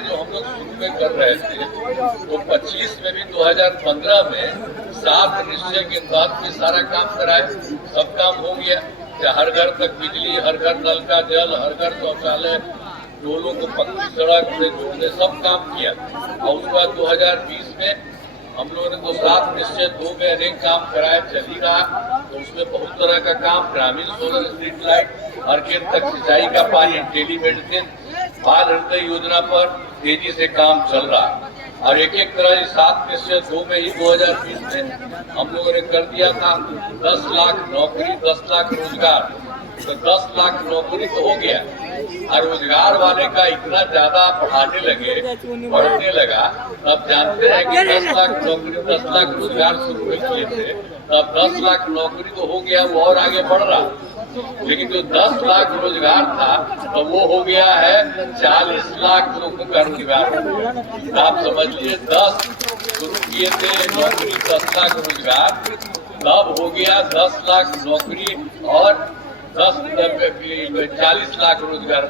जो हम लोग शुरू में कर रहे थे तो 25 में भी 2015 में 7 निश्चय के बाद में सारा काम कराए, सब काम हो गया। हर घर तक बिजली, हर घर नल का जल, हर घर शौचालय, टोलों को पक्की सड़क से जोड़ने, सब काम किया। और उसके बाद 2020 में हम लोगों ने तो 7 निश्चय 2 में अनेक काम कराया, चल ही रहा। तो उसमें बहुत तरह का काम, ग्रामीण सोलर स्ट्रीट लाइट, हर खेत तक सिंचाई का पानी, टेलीमेडिसिन, बाल हृदय योजना पर तेजी से काम चल रहा। और एक एक तरह 7 निश्चय 2 में ही 2020 में हम लोगों ने कर दिया था 10 लाख नौकरी, 10 लाख रोजगार। तो 10 लाख नौकरी तो हो गया, और रोजगार वाले का इतना ज्यादा बढ़ाने लगे, बढ़ने लगा। तब जानते हैं कि 10 लाख नौकरी, 10 लाख रोजगार शुरू में किए थे, तब 10 लाख नौकरी तो हो गया, वो और आगे बढ़ रहा। लेकिन जो 10 लाख रोजगार था तो वो हो गया है 40 लाख लोगों का रोजगार। आप समझ लीजिए, 10 शुरू किए थे नौकरी, 10 लाख रोजगार, तब हो गया 10 लाख नौकरी और 40 लाख रोजगार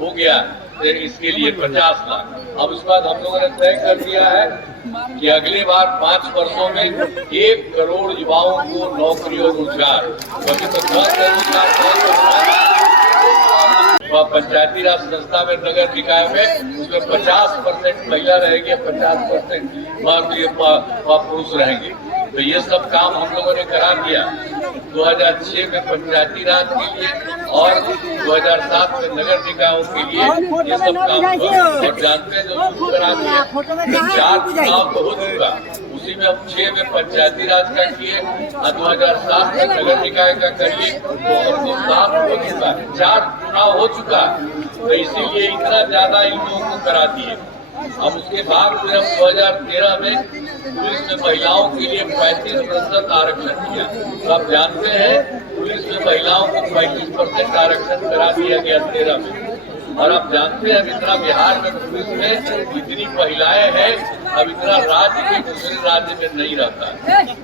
हो गया। इसके लिए 50 लाख। अब उसके बाद हम लोगों ने तय कर दिया है कि अगले बार 5 वर्षों में 1 करोड़ युवाओं को नौकरी और रोजगार, क्योंकि तो 10 रोजगार पंचायती राज संस्था में, नगर निकाय में, उसमें 50% महिला रहेगी, 50% पुरुष रहेंगे। तो ये सब काम हम लोगों ने करा दिया। 2006 में पंचायती राज के लिए और 2007 में नगर निकायों के लिए ये सब काम हुआ। और जानते हैं जो शुरू करा दिया, 4 चुनाव तो हो चुका, उसी में हम 6 में पंचायती राज का किए और 2007 में नगर निकाय का करिए, तो हमको 7 हो चुका, 4 चुनाव हो चुका। तो इसीलिए इतना ज्यादा इन लोगों को करा दिए। अब उसके बाद फिर हम 2013 में पुलिस में महिलाओं के लिए 35% आरक्षण किया। तो आप जानते हैं पुलिस में महिलाओं को 35% आरक्षण करा दिया गया 13 में। और आप जानते हैं इतना बिहार में पुलिस में इतनी महिलाएं हैं, अब इतना राज्य के दूसरे राज्य में नहीं रहता है।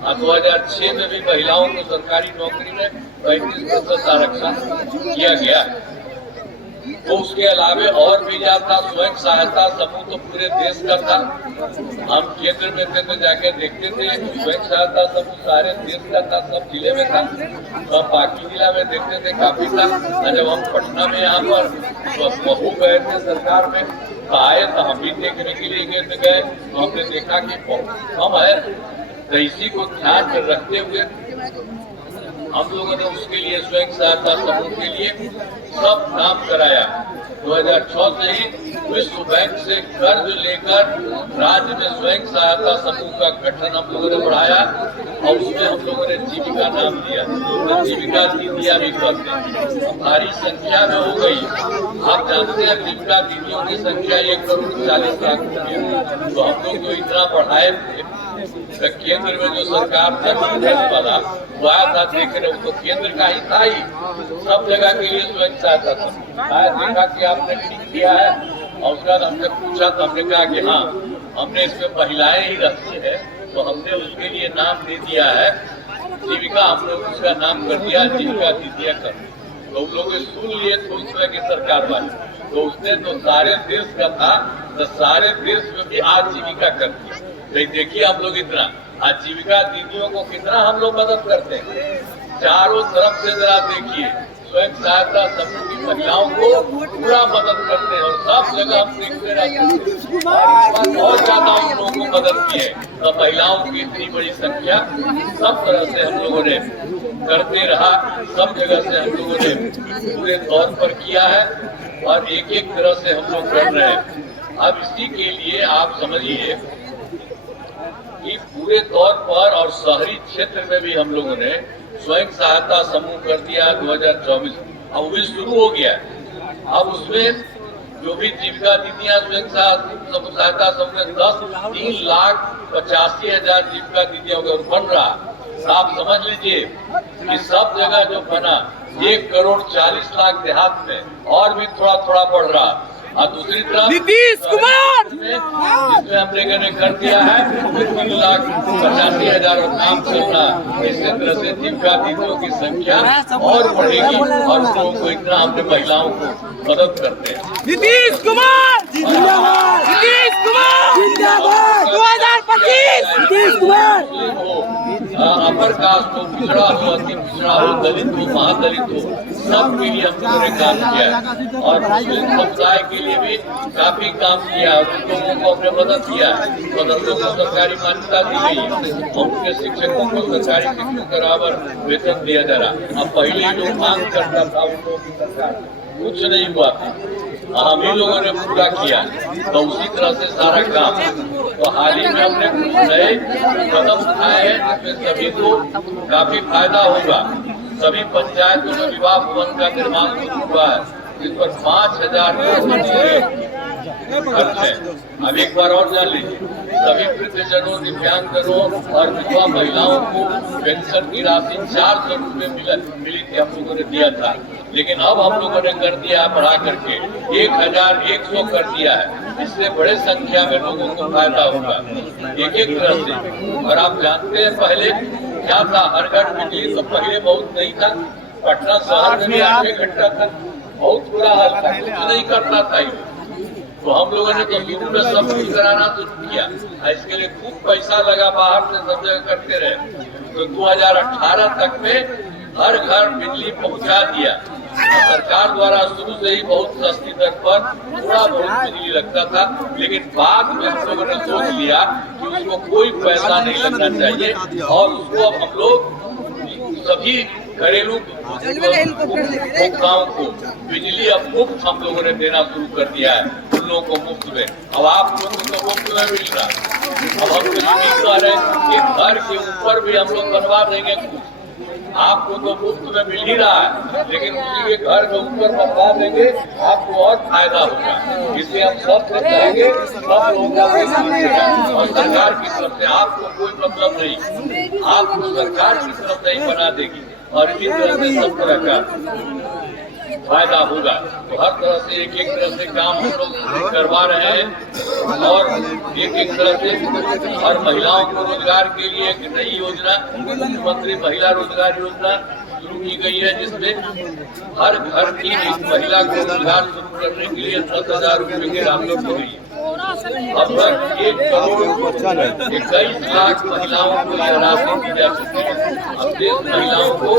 अब 2006 में भी महिलाओं को सरकारी नौकरी में 35% आरक्षण किया गया। तो उसके अलावे और भी ज्यादा स्वयं सहायता समूह तो पूरे देश का था। हम केंद्र में थे तो जाके देखते थे, स्वयं सहायता समूह सारे देश का था, सब जिले में था। तो बाकी जिला में देखते थे काफी था। जब हम पटना में यहाँ पर महू गए थे सरकार में, तो आए तो हम भी देखने के लिए गए, तो हमने देखा कि बहुत कम है। तो इसी को ध्यान में रखते हुए हम लोगों ने उसके लिए स्वयं सहायता समूह के लिए सब काम कराया। 2006 से ही विश्व बैंक से कर्ज लेकर राज्य में स्वयं सहायता समूह का गठन हम लोगों ने बढ़ाया और उसमें हम लोगों ने जीविका नाम दिया। तो जीविका दीदियां भी करते हैं, भारी संख्या में हो गई। आप जानते हैं जीविका दीदियों की संख्या 1 करोड़ 40 लाख हो गई। तो हम लोग जो इतना बढ़ाए थे, केंद्र में जो सरकार वाला वो आया था देखने, तो केंद्र का ही था ही, सब जगह के लिए स्वयं सहायता समूह आया, देखा कि आपने ठीक किया है। और उसके बाद हमने पूछा तो हमने कहा कि हाँ, हमने इसमें महिलाएं ही रहती है, तो हमने उसके लिए नाम दे दिया है जीविका। हम लोग उसका नाम कर दिया जीविका दीदिया कर। तो उन लोग सुन लिए तो उसमें की सरकार वाली, तो उसने तो सारे देश का था, तो सारे देश में भी आजीविका कर दिया। देखिए हम लोग इतना आजीविका दीदियों को कितना हम लोग मदद करते हैं। चारों तरफ से जरा देखिए, स्वयं सहायता समूह की महिलाओं को पूरा मदद करते हैं और सब जगह हम देखते रहते हैं। बहुत ज्यादा उन लोगों को मदद किए, तो महिलाओं की इतनी बड़ी संख्या सब तरह से हम लोगों ने करते रहा, सब जगह से हम लोगों ने पूरे तौर पर किया है और एक एक तरह से हम लोग कर रहे हैं। अब इसी के लिए आप समझिए कि पूरे तौर पर और शहरी क्षेत्र में भी हम लोगों ने स्वयं सहायता समूह कर दिया 2024। अब वो भी शुरू हो गया। अब उसमें जो भी जीविका दीदियां स्वयं सहायता समूह में 3,85,000 जीविका दीदियां और बन रहा। आप समझ लीजिए कि सब जगह जो बना 1 करोड़ 40 लाख देहात में और भी थोड़ा थोड़ा बढ़ रहा। और दूसरी तरफ नीतीश कुमार जिसमें हमने कर दिया है 3,85,000 काम चलना। इसके तरह से दिव्या दीदियों की संख्या और बढ़ेगी और लोगों को इतना हमने महिलाओं को मदद करते हैं। नीतीश कुमार जिंदाबाद, नीतीश कुमार जिंदाबाद, 2025 नीतीश कुमार। अपर कास्ट हो, पिछड़ा हो, अति पिछड़ा हो, दलित हो, महादलित हो, सबके लिए हम लोगों ने काम किया है और मुस्लिम समुदाय के लिए भी काफी काम किया है। उन लोगों को हमने मदद किया है, मदरसों को सरकारी मान्यता दी गई है, उनके शिक्षकों को सरकारी शिक्षकों के बराबर वेतन दिया जा रहा। अब पहले जो मांग करता था उन लोगों की सरकार कुछ नहीं हुआ था, हम ही लोगों ने पूरा किया। तो उसी तरह से सारा काम तो हाल ही में हमने कुछ नए कदम उठाए हैं जिसमें सभी को काफी फायदा होगा। सभी पंचायतों में विवाह भवन का निर्माण शुरू हुआ है जिस पर 5,000 करोड़ खर्च है। अब एक बार और जान लीजिए, सभी वृद्धजनों, दिव्यांगजनों और विधवा महिलाओं को पेंशन की राशि 400 रुपये मिली थी, हम लोगों ने दिया था। लेकिन अब हम लोगों ने कर दिया है बढ़ा करके 1,100 कर दिया है। इससे बड़े संख्या में लोगों को फायदा होगा एक तरह से। और आप जानते हैं पहले क्या था, हर घर बिजली तो पहले बहुत नहीं था। पटना शहर में भी 8 घंटा तक बहुत बुरा हाल था, कुछ नहीं करता था। तो हम लोगों ने तो शुरू में सब कुछ कराना शुरू किया, इसके लिए खूब पैसा लगा, बाहर से सब जगह करते रहे। तो 2018 तक में हर घर बिजली पहुंचा दिया। सरकार द्वारा शुरू से ही बहुत सस्ती दर पर थोड़ा बहुत बिजली लगता था, लेकिन बाद में हम लोगों ने सोच लिया कि उसको कोई पैसा नहीं लगना चाहिए और उसको अब हम लोग सभी घरेलू उपभोक्ताओं को बिजली अब मुफ्त हम लोगों ने देना शुरू कर दिया है, उन लोगों को मुफ्त में। अब आप लोगों को मुफ्त में मिल रहा। अब हम कुछ नहीं कह रहे कि घर के ऊपर भी हम लोग बनवा देंगे कुछ, आपको तो मुफ्त में मिल ही रहा है, लेकिन उसी के घर के ऊपर बनवा देंगे, आपको और फायदा होगा। इसलिए हम सब से कहेंगे, सब लोगों का और सरकार की तरफ से आपको कोई मतलब नहीं, आपको सरकार की तरफ से ही बना देगी और इसी तरह से सब तरह का फायदा होगा। तो हर तरह से एक तरह से काम हम लोग करवा रहे हैं और एक तरह से हर महिलाओं को रोजगार के लिए एक नई योजना, मुख्यमंत्री महिला रोजगार योजना शुरू की गई है, जिसमें हर घर की एक महिला को रोजगार शुरू करने के लिए 10,000 रुपये की राशि दी गई है। अब तक 1,21 लाख महिलाओं को यह राशि दी जा चुकी है। अब देश महिलाओं को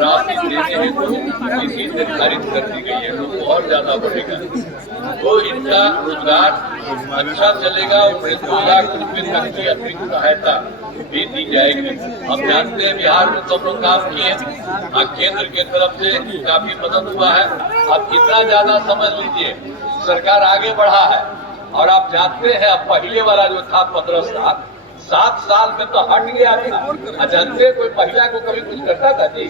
राशि देने हेतु नीति निर्धारित कर दी गई है, लोग और ज्यादा बढ़ेगा तो इनका रोजगार अच्छा चलेगा और 2 लाख रुपये तक की अतिरिक्त सहायता भी दी जाएगी। हम जानते हैं बिहार में तो हम लोग काम किए, केंद्र की तरफ से काफी मदद हुआ है। अब कितना ज्यादा समझ लीजिए, सरकार आगे बढ़ा है और आप जानते हैं अब पहले वाला जो था 15 साल 7 साल में तो हट गया था। जानते कोई महिला को कभी कुछ करता था जी,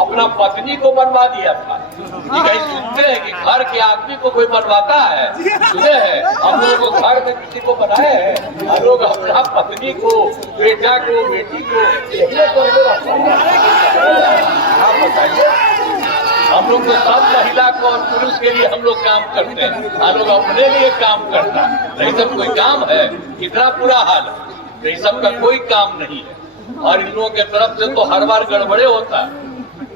अपना पत्नी को बनवा दिया था। कहीं सुनते हैं कि घर के आदमी को कोई बनवाता है? सुने हैं हम लोग को घर में किसी को बनाए हैं, हम लोग अपना पत्नी को, बेटा को, बेटी को बताइए। हम लोग तो सब महिला को और पुरुष के लिए हम लोग काम करते हैं, हम लोग अपने लिए काम करता है। नहीं सब कोई काम है, कितना बुरा हाल है, नहीं सबका कोई काम नहीं है। और इन लोगों के तरफ से तो हर बार गड़बड़े होता है।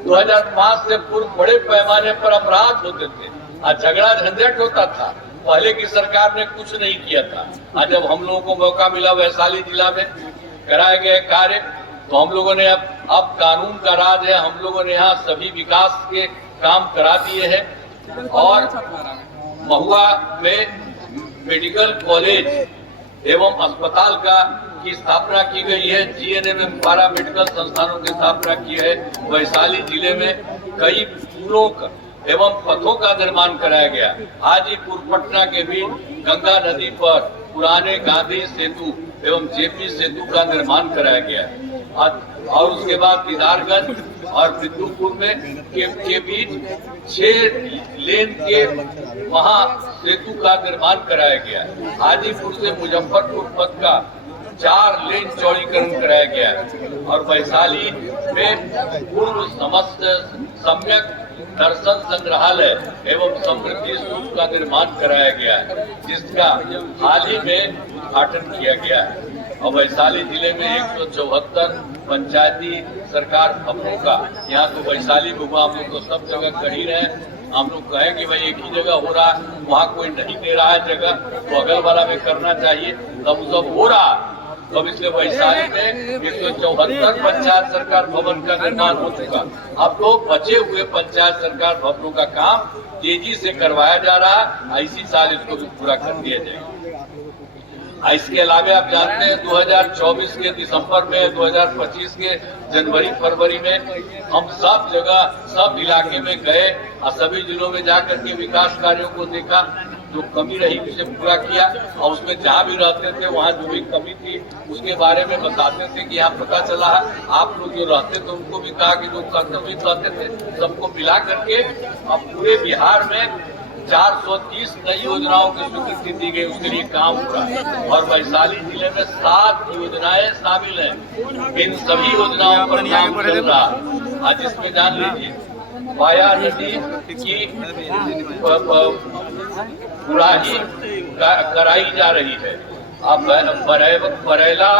2005 से पूर्व बड़े पैमाने पर अपराध होते थे और झगड़ा झंझट होता था। पहले की सरकार ने कुछ नहीं किया था। आज जब हम लोगों को मौका मिला वैशाली जिला में कराए गए कार्य, तो हम लोगों ने अब कानून का राज है, हम लोगों ने यहाँ सभी विकास के काम करा दिए हैं और महुआ में मेडिकल कॉलेज एवं अस्पताल की स्थापना की गई है। जीएनएम में 12 मेडिकल संस्थानों की स्थापना की है। वैशाली जिले में कई पुलों का एवं पथों का निर्माण कराया गया। हाजीपुर पटना के बीच गंगा नदी पर पुराने गांधी सेतु एवं जेपी सेतु का निर्माण कराया गया और उसके बाद दीदारगंज और बिद्दुपुर में के बीच 6 लेन के महा सेतु का निर्माण कराया गया। हाजीपुर से मुजफ्फरपुर पथ का 4 लेन चौड़ीकरण कराया गया और वैशाली में पूर्व समस्त सम्यक दर्शन संग्रहालय एवं समृद्धि स्तूप का निर्माण कराया गया है, जिसका हाल ही में उद्घाटन किया गया है। और वैशाली जिले में 174 पंचायती सरकार भवनों का, यहाँ तो वैशाली में हुआ, हम लोग तो सब जगह कर ही रहे हैं। हम लोग कहें कि भाई एक ही जगह हो रहा है, वहाँ कोई नहीं दे रहा है जगह, तो अगल वाला में करना चाहिए, तब सब हो रहा। तब इसलिए वैशाली में 174 पंचायत सरकार भवन का निर्माण हो चुका। अब तो बचे हुए पंचायत सरकार भवनों का काम तेजी से करवाया जा रहा है, इसी साल इसको भी पूरा कर दिया जाएगा। इसके अलावा आप जानते हैं 2024 के दिसंबर में, 2025 के जनवरी फरवरी में हम सब जगह सब इलाके में गए और सभी जिलों में जाकर के विकास कार्यों को देखा, जो कमी रही उसे पूरा किया। और उसमें जहाँ भी रहते थे वहाँ जो भी कमी थी उसके बारे में बताते थे कि यहाँ पता चला है। आप लोग जो रहते थे उनको भी कहा कि जो कर्तव्य कहते थे सबको मिला करके अब पूरे बिहार में 430 नई योजनाओं की स्वीकृति दी गई, उसके लिए काम हुआ। और वैशाली जिले में 7 योजनाएं शामिल हैं। इन सभी योजनाओं पर काम चल रहा। आज इसमें जान लीजिए, माया नदी की उड़ाही कराई जा रही है। अब बरेला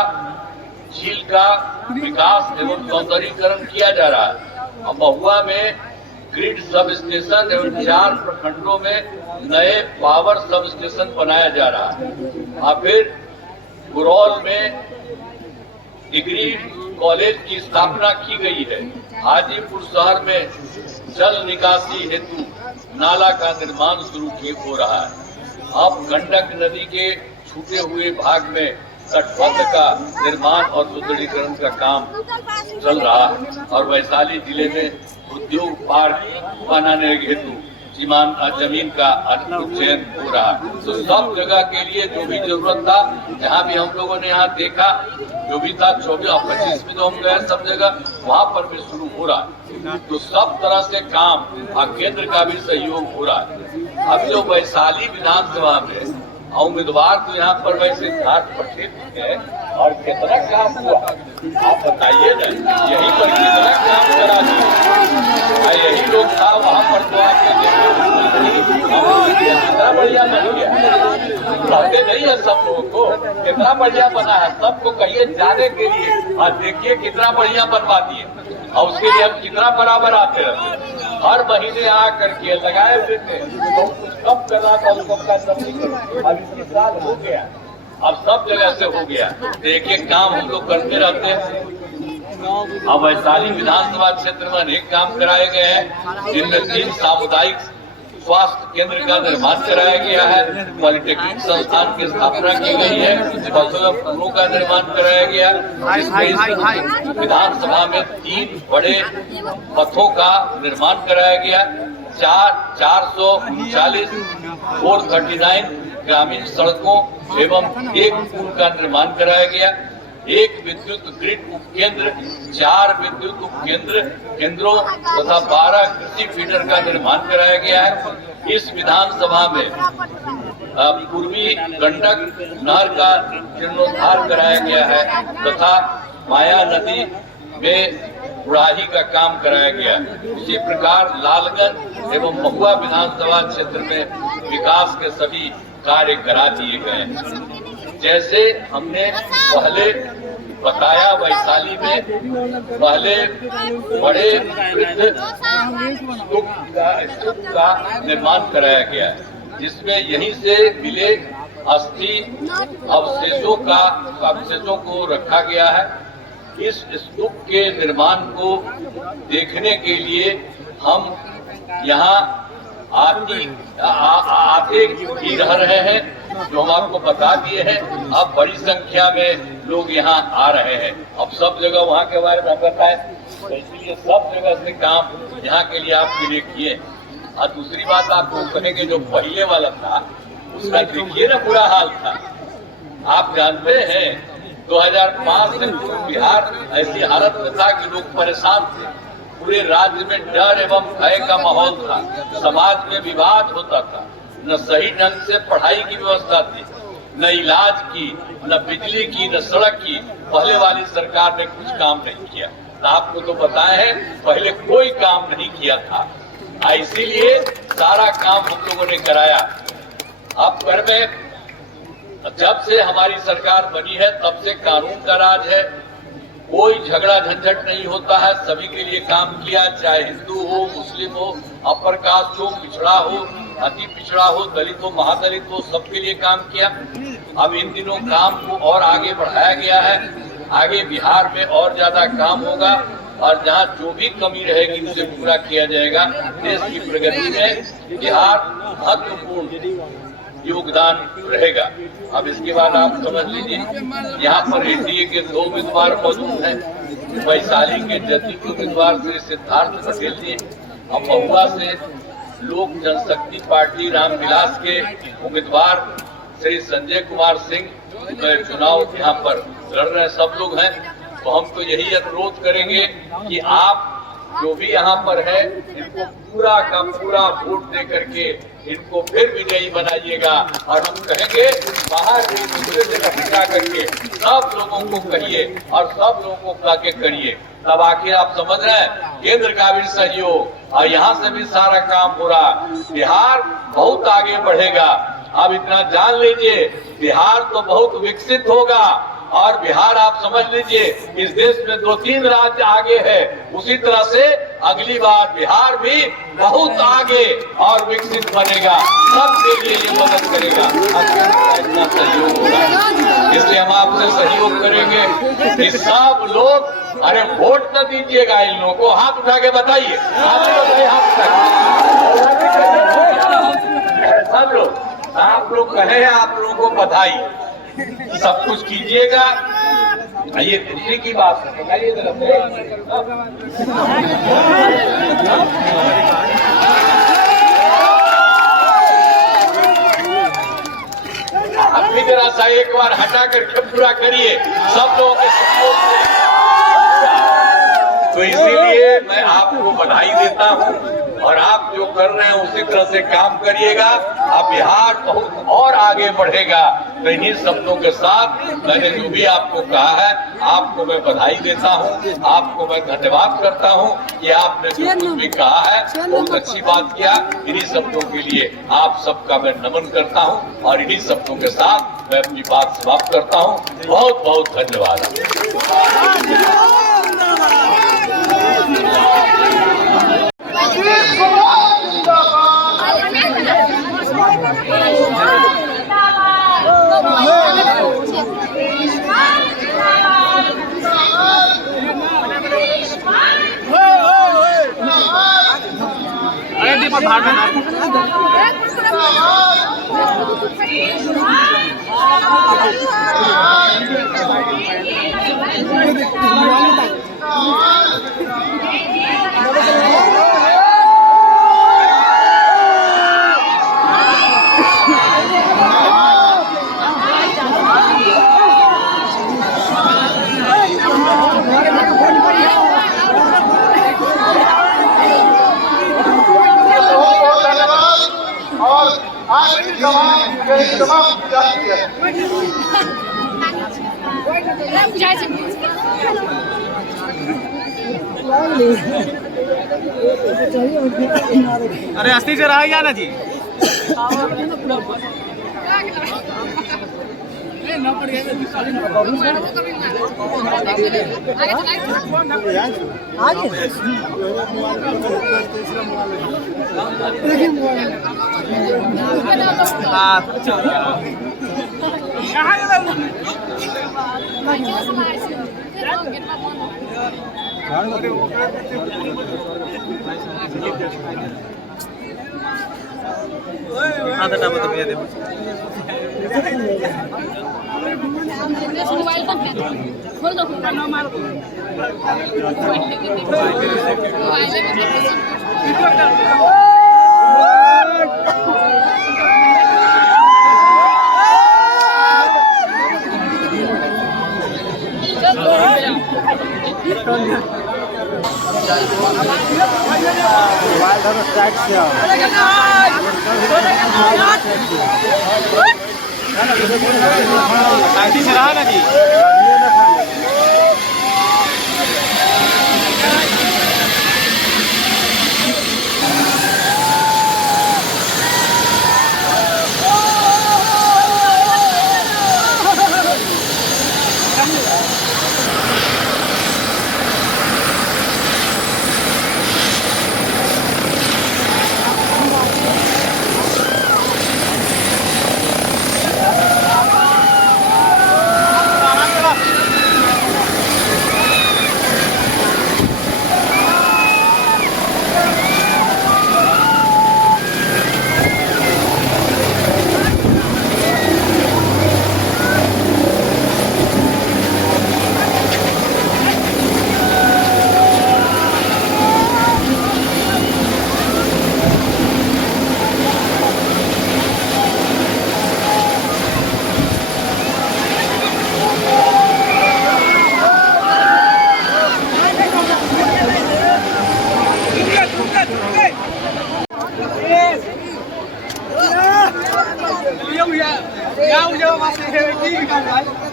झील का विकास एवं सौंदर्यीकरण किया जा रहा है। अब महुआ में ग्रिड सब स्टेशन एवं 4 प्रखंडों में नए पावर सब स्टेशन बनाया जा रहा है। और फिर गुरौल में डिग्री कॉलेज की स्थापना की गई है। हाजीपुर शहर में जल निकासी हेतु नाला का निर्माण शुरू हो रहा है। अब गंडक नदी के छूटे हुए भाग में तटबंध का निर्माण और सुदृढ़ीकरण का काम चल रहा है। और वैशाली जिले में उद्योग पार्क बनाने हेतु जमीन का अधिकृत चयन हो रहा है। तो सब जगह के लिए जो भी जरूरत था, जहाँ भी हम लोगों ने यहाँ देखा, जो भी था 24 और 25 में जो हम गए सब जगह, वहाँ पर भी शुरू हो रहा है। तो सब तरह से काम और केंद्र का भी सहयोग हो रहा है। अब जो वैशाली विधानसभा में उम्मीदवार तो यहाँ पर वैसे सिद्धार्थ पटेल है, और कितना काम हुआ आप बताइए ना, यही पर कितना काम करा दिया। यही लोग था वहाँ पर, तो आपके कितना बढ़िया बन गया। कहते नहीं है सब लोगों को कितना बढ़िया बना है, सबको कहिए जाने के लिए, और देखिए कितना बढ़िया बनवा दिए। और उसके लिए हम कितना बराबर आते रहते, हर महीने आ करके लगाए हुए थे, तो कुछ कम करना था उसको अपना सब्सिडी। अब इसके साथ हो गया, अब सब जगह से हो गया। तो एक एक काम हम लोग करते रहते हैं। अब वैशाली विधानसभा क्षेत्र में अनेक काम कराए गए हैं, जिनमें 3 सामुदायिक स्वास्थ्य केंद्र का निर्माण कराया गया है, पॉलिटेक्निक संस्थान की स्थापना की गई है, पुलों का निर्माण कराया गया। विधानसभा में 3 बड़े पथों का निर्माण कराया गया, 439 439 ग्रामीण सड़कों एवं 1 पुल का निर्माण कराया गया, 1 विद्युत ग्रिड उपकेंद्र, 4 विद्युत उपकेंद्र केंद्रों तथा 12 कृषि फीडर का निर्माण कराया गया है। इस विधानसभा में पूर्वी गंडक नहर का जीर्णोद्धार कराया गया है तथा माया नदी में उड़ाही का काम कराया गया। उसी प्रकार लालगंज एवं महुआ विधानसभा क्षेत्र में विकास के सभी कार्य करा दिए गए। जैसे हमने पहले बताया, वैशाली में पहले बड़े वृद्ध स्तूप का निर्माण कराया गया, जिसमें यहीं से मिले अस्थि अवशेषों को रखा गया है। इस स्तूप के निर्माण को देखने के लिए हम यहाँ आते ही रह रहे हैं, जो हम आपको बता दिए हैं। अब बड़ी संख्या में लोग यहाँ आ रहे हैं। अब सब जगह वहाँ के बारे में बताएं, तो इसलिए सब जगह से काम यहाँ के लिए आपके लिए किए। और दूसरी बात आपको कहेंगे, जो पहले वाला था उसका देखिए ना बुरा हाल था। आप जानते हैं 2005 से बिहार ऐसी हालत में था कि लोग परेशान थे, पूरे राज्य में डर एवं भय का माहौल था, समाज में विवाद होता था, न सही ढंग से पढ़ाई की व्यवस्था थी, न इलाज की, न बिजली की, न सड़क की। पहले वाली सरकार ने कुछ काम नहीं किया। आपको तो बताए हैं, पहले कोई काम नहीं किया था। इसीलिए सारा काम हम लोगों ने कराया। अब कर में जब से हमारी सरकार बनी है तब से कानून का राज है, कोई झगड़ा झंझट नहीं होता है, सभी के लिए काम किया, चाहे हिंदू हो, मुस्लिम हो, अपर कास्ट हो, पिछड़ा हो, अति पिछड़ा हो, दलित हो, महादलित हो, सबके लिए काम किया। अब इन दिनों काम को और आगे बढ़ाया गया है, आगे बिहार में और ज्यादा काम होगा और जहां जो भी कमी रहेगी उसे पूरा किया जाएगा। देश की प्रगति में बिहार महत्वपूर्ण योगदान रहेगा। अब इसके बाद आप समझ लीजिए, यहाँ पर एनडीए के 2 उम्मीदवार मौजूद हैं। वैशाली के जदयू के उम्मीदवार श्री सिद्धार्थ पटेल जी, अब महुआ से लोक जनशक्ति पार्टी रामविलास के उम्मीदवार श्री संजय कुमार सिंह चुनाव यहाँ पर लड़ रहे सब लोग हैं। तो हम तो यही अनुरोध करेंगे कि आप जो भी यहाँ पर है इनको पूरा का पूरा वोट दे करके इनको फिर विजयी बनाइएगा। और हम कहेंगे बाहर भी दूसरे से हटा करके सब लोगों को कहिए और सब लोगों को काके करिए, तब आखिर आप समझ रहे हैं केंद्र का भी सहयोग और यहाँ से भी सारा काम हो रहा। बिहार बहुत आगे बढ़ेगा। अब इतना जान लीजिए, बिहार तो बहुत विकसित होगा और बिहार आप समझ लीजिए इस देश में 2-3 राज्य आगे है, उसी तरह से अगली बार बिहार भी बहुत आगे और विकसित बनेगा, सबके लिए ये मदद करेगा, इतना सहयोग होगा। इसलिए हम आपसे सहयोग करेंगे कि सब लोग, अरे वोट न दीजिएगा इन लोगों को, हाथ उठा के बताइए, हाथ उठा सब लोग, आप लोग कहे हैं, आप लोगों को बधाई, सब कुछ कीजिएगा। ये खुशी की बात है। अपनी तरह सा एक बार हटा करके पूरा करिए सब लोगों के सहयोग से। तो इसीलिए मैं आपको बधाई देता हूँ और आप जो कर रहे हैं उसी तरह से काम करिएगा। अब बिहार बहुत और आगे बढ़ेगा। तो इन्हीं शब्दों के साथ मैंने जो भी आपको कहा है, आपको मैं बधाई देता हूँ, आपको मैं धन्यवाद करता हूँ कि आपने जो कुछ भी कहा है बहुत अच्छी बात किया। इन्हीं शब्दों के लिए आप सबका मैं नमन करता हूँ और इन्हीं शब्दों के साथ मैं अपनी बात समाप्त करता हूँ। बहुत बहुत धन्यवाद। अरे अस्ती से रहा ना जी। मोबाइल खोल दो से रहा ना जी। कार्ड भाई